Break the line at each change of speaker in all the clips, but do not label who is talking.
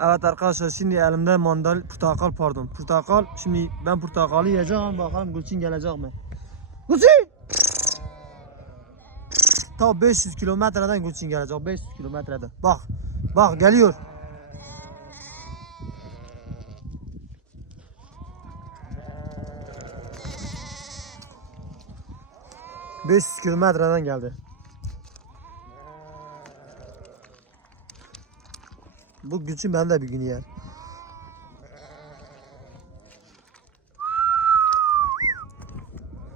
Evet arkadaşlar şimdi elimde mandal portakal pardon portakal şimdi ben portakalı yiyeceğim bakalım Gülçin gelecek mi? Gülçin! Ta 500 kilometreden Gülçin gelecek 500 kilometreden bak bak geliyor. ...500 kilometreden geldi. Bu Gülçin ben de bir gün yer.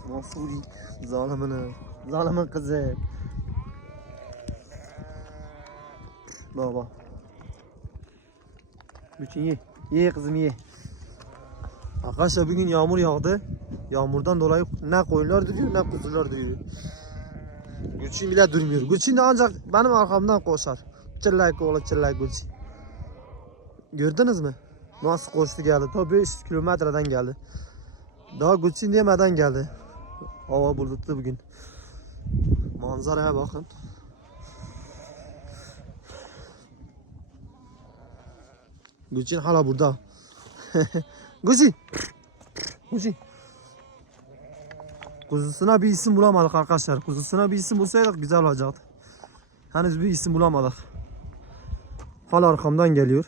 Mafuri zalimini, zalimin kızı. Baba. Gülçin ye, ye kızım ye. Arkadaşlar bugün yağmur yağdı. Yağmurdan dolayı ne koyunlar duruyor ne kuzular duruyor. Gülçin bile durmuyor. Gülçin de ancak benim arkamdan koşar. Çıllak oğlu çıllak Gülçin. Gördünüz mü? Nasıl koştu geldi. Ta 500 kilometreden geldi. Daha Gülçin demeden geldi. Hava bulutlu bugün. Manzaraya bakın. Gülçin hala burada. Gülçin. Gülçin. Kuzusuna bir isim bulamadık arkadaşlar. Kuzusuna bir isim bulsaydık güzel olacaktı. Henüz bir isim bulamadık. Hala arkamdan geliyor.